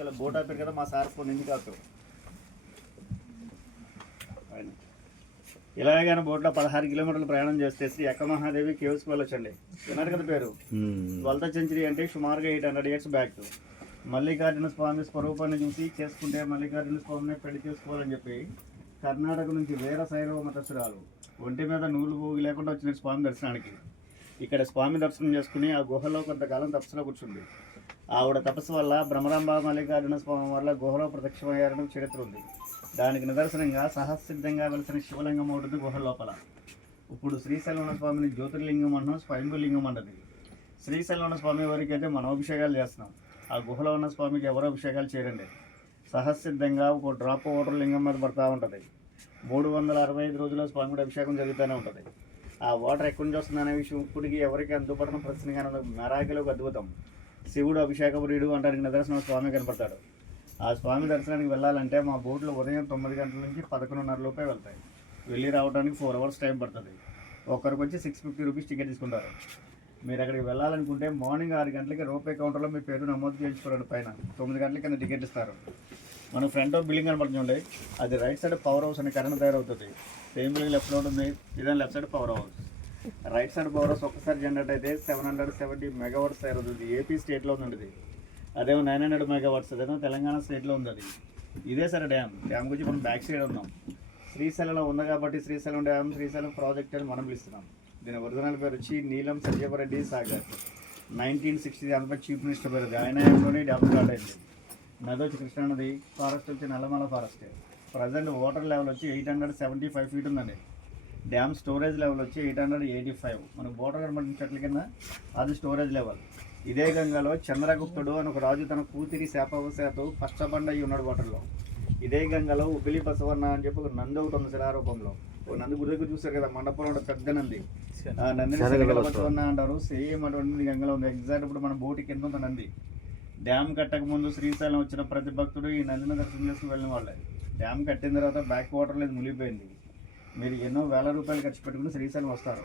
తీసుకెళ్ళి బోట్ ఆపారు కదా మా సార్ ఫోన్ ఎందుకు ఆపారు ఆయన ఇలాగైనా బోట్లో 16 కిలోమీటర్లు ప్రయాణం చేస్తే శ్రీ అక్క మహాదేవి కేవ్స్కి వెళ్ళొచ్చండి. విన్నారు కదా పేరు. 12th century అంటే సుమారుగా 800 years బ్యాక్. మల్లికార్జున స్వామి స్వరూపాన్ని చూసి చేసుకుంటే మల్లికార్జున స్వామిని పెళ్లి చేసుకోవాలని చెప్పి కర్ణాటక నుంచి వేరే శైవ మతస్థురాలు ఒంటి మీద నూలు పోగి లేకుండా వచ్చిన స్వామి దర్శనానికి ఇక్కడ స్వామి దర్శనం చేసుకుని ఆ గుహలో కొంతకాలం తపస్సులో కూర్చుంది. ఆవిడ తపస్సు వల్ల భ్రమరాంబ మల్లికార్జున స్వామి వల్ల గుహలో ప్రత్యక్షమయ్యారని చరిత్ర ఉంది. దానికి నిదర్శనంగా సహసిద్ధంగా వెలిసిన శివలింగం ఉంటుంది గుహ లోపల. ఇప్పుడు శ్రీశైలవన స్వామిని జ్యోతిర్లింగం అంటున్నాం, స్వయంభులింగం అన్నది. శ్రీశైలవన స్వామి వారికి అయితే మనం అభిషేకాలు చేస్తున్నాం. ఆ గుహలో ఉన్న స్వామికి ఎవరో అభిషేకాలు చేయరండి. సహసిద్ధంగా ఒక డ్రాప్ వాటర్ లింగం మీద పడుతూ ఉంటుంది. 365 రోజుల్లో స్వామికి అభిషేకం జరుగుతూనే ఉంటుంది. ఆ వాటర్ ఎక్కడి నుంచి వస్తుందనే విషయం ఇప్పటికీ ఎవరికి అందుపడిన ప్రశ్నగానే మెరాకిలో ఒక అద్భుతం. శివుడు అభిషేక ప్రియుడు అంటానికి నిదర్శనం స్వామి కనపడతాడు. ఆ స్వామి దర్శనానికి వెళ్ళాలంటే మా బోట్లో ఉదయం 9 గంటల నుంచి 11:30 లోపే వెళ్తాయి. వెళ్ళి రావడానికి 4 hours టైం పడుతుంది. ఒక్కరికి వచ్చి 650 రూపీస్ టికెట్ తీసుకుంటారు. మీరు అక్కడికి వెళ్ళాలనుకుంటే మార్నింగ్ 6 గంటలకి రూపే కౌంటర్లో మీ పేరు నమోదు చేయించుకోరండి. పైన 9 గంటలకి కింద టికెట్ ఇస్తారు. మన ఫ్రంట్ బిల్డింగ్ కనపడుతుంది, అది రైట్ సైడ్ పవర్ హౌస్ అని కరెంట్ తయారవుతుంది. సేమ్ బిల్డింగ్ లెఫ్ట్లో ఉంటుంది, ఇదే left side power house. Right side power house ఒక్కసారి జనరేట్ అయితే 770 మెగావాట్స్ తయారవుతుంది. ఏపీ స్టేట్లో ఉంది. అదేమో 900 మెగావాట్స్, అదేమో తెలంగాణ స్టేట్లో ఉంది. అది ఇదే సార్ డ్యామ్ గురించి మనం బ్యాక్ సైడ్ ఉన్నాం. శ్రీశైలంలో ఉంది కాబట్టి శ్రీశైలం డ్యామ్, శ్రీశైలం ప్రాజెక్ట్ అని మనం పిలుస్తున్నాం. దీని ఒరిజినల్ పేరు వచ్చి నీలం సంజీవరెడ్డి సాగర్. 1960 అంతా చీఫ్ మినిస్టర్ పేరు. ఆయన ఏమోనే డ్యామ్ స్టార్ట్ అయింది. నది వచ్చి కృష్ణా నది, ఫారెస్ట్ వచ్చి Nallamala forest. Present water level వచ్చి 875 feet ఉందండి. డ్యామ్ స్టోరేజ్ లెవెల్ వచ్చి 885. మనకు బోర్డర్ కనబడిన చెట్ల కింద అది స్టోరేజ్ లెవెల్. ఇదే గంగలో చంద్రగుప్తుడు అని ఒక రాజు తన కూతురి శాపవశాత్తు పచ్చబండ అయ్యి ఉన్నాడు వాటర్లో. ఇదే గంగలో ఉపిలి బసవన్న అని చెప్పి ఒక నంది ఒకటి ఉంది శిలారూపంలో. ఒక నంది గుడి దగ్గర చూస్తారు కదా, మండపంలో పెద్ద నంది. ఆ నందిని బసవన్న అంటారు. సేమ్ అటువంటి గంగలో ఉంది. ఎగ్జాక్ట్ ఇప్పుడు మన బోటి కింద ఉంది నంది. డ్యామ్ కట్టక ముందు శ్రీశైలం వచ్చిన ప్రతి భక్తుడు ఈ నందిని దర్శనం చేసుకుని వెళ్ళిన వాళ్ళే. డ్యామ్ కట్టిన తర్వాత బ్యాక్ వాటర్లో ఇది మునిగిపోయింది. మీరు ఎన్నో వేల రూపాయలు ఖర్చు పెట్టుకుని శ్రీశైలం వస్తారు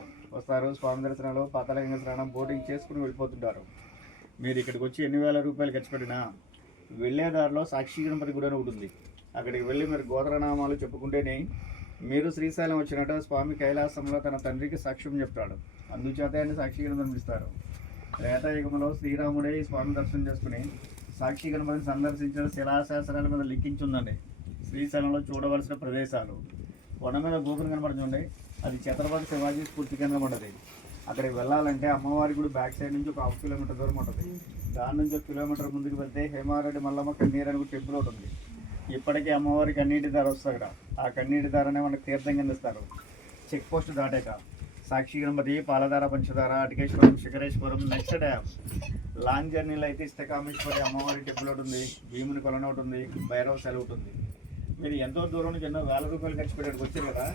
స్వామి దర్శనాలు, పాతాళగంగ స్నానం, బోటింగ్ చేసుకుని వెళ్ళిపోతుంటారు. మీరు ఇక్కడికి వచ్చి ఎన్ని వేల రూపాయలు ఖర్చు పెట్టినా వెళ్ళేదారిలో సాక్షి గణపతి గుడి అని ఒకటి ఉంది. అక్కడికి వెళ్ళి మీరు గోత్రనామాలు చెప్పుకుంటేనే మీరు శ్రీశైలం వచ్చినట్టు స్వామి కైలాసంలో తన తండ్రికి సాక్ష్యం చెప్తాడు. అందుచేత ఆయన సాక్షి గణపతిని పిలుస్తారు. త్రేతాయుగంలో శ్రీరాముడే ఈ స్వామి దర్శనం చేసుకుని సాక్షి గణపతిని సందర్శించిన శిలాశాసనాల మీద లిఖించుందండి. శ్రీశైలంలో చూడవలసిన ప్రదేశాలు. కొండ మీద గోపురం కనబడుతుంది, అది ఛత్రపతి శివాజీ స్ఫూర్తి కేంద్రం ఉంటుంది. అక్కడికి వెళ్ళాలంటే అమ్మవారి గుడి బ్యాక్ సైడ్ నుంచి ఒక 1/2 కిలోమీటర్ దూరం ఉంటుంది. దాని నుంచి 1 కిలోమీటర్ ముందుకు వెళ్తే హేమారెడ్డి మల్లమ్మ కన్నీరు అని టెంపుల్ ఒకటి ఉంది. ఇప్పటికీ అమ్మవారి కన్నీటి దార వస్తుంది అక్కడ. ఆ కన్నీటి దారనే మనకు తీర్థం కింద ఇస్తారు. చెక్ పోస్ట్ దాటాక సాక్షి గణపతి, పాలధార, పంచదార, అటికేశ్వరం, శిఖరేశ్వరం, నెక్స్ట్ డ్యామ్. లాంగ్ జర్నీలో అయితే ఇష్టకామేశ్వరి అమ్మవారి టెంపుల్ ఒకటి ఉంది, భీముని కొలను ఒకటి ఉంది, భైరవ సెలవు ఒకటి ఉంది. మీరు ఎంతో దూరం నుంచి ఎన్నో వేల రూపాయలు ఖర్చు పెట్టడానికి వచ్చారు కదా.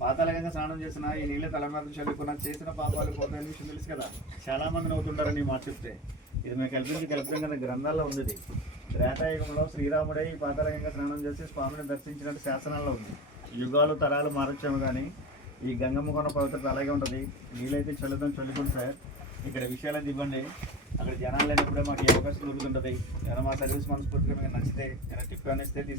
పాతాళగంగ స్నానం చేసిన ఈ నీళ్ళ తల మీద చల్లుకున్న చేసిన పాపాలు పోతాయని విషయం తెలుసు కదా. చాలామంది నవ్వుతుంటారని మాట చెప్తే ఇది మీకు కల్పించిన గ్రంథాల్లో ఉంది. త్రేతాయుగంలో శ్రీరాముడే ఈ పాతాళగంగ స్నానం చేసి స్వామిని దర్శించినట్టు శాసనాల్లో ఉంది. యుగాలు తరాలు మారొచ్చాము కానీ ఈ గంగమ్మ కొన్న పవిత్రత అలాగే ఉంటుంది. నీళ్ళైతే చల్లుకొని సార్ ఇక్కడ విషయాలు ఇవ్వండి. అక్కడ జనాలు లేనప్పుడే మాకు ఈ అవకాశం దొరుకుతుంటుంది. ఏమైనా మా సర్వీస్ మనస్ఫూర్తిగా మీకు నచ్చితే ఏమైనా టిప్ అని ఇస్తే తీసుకుంటాం.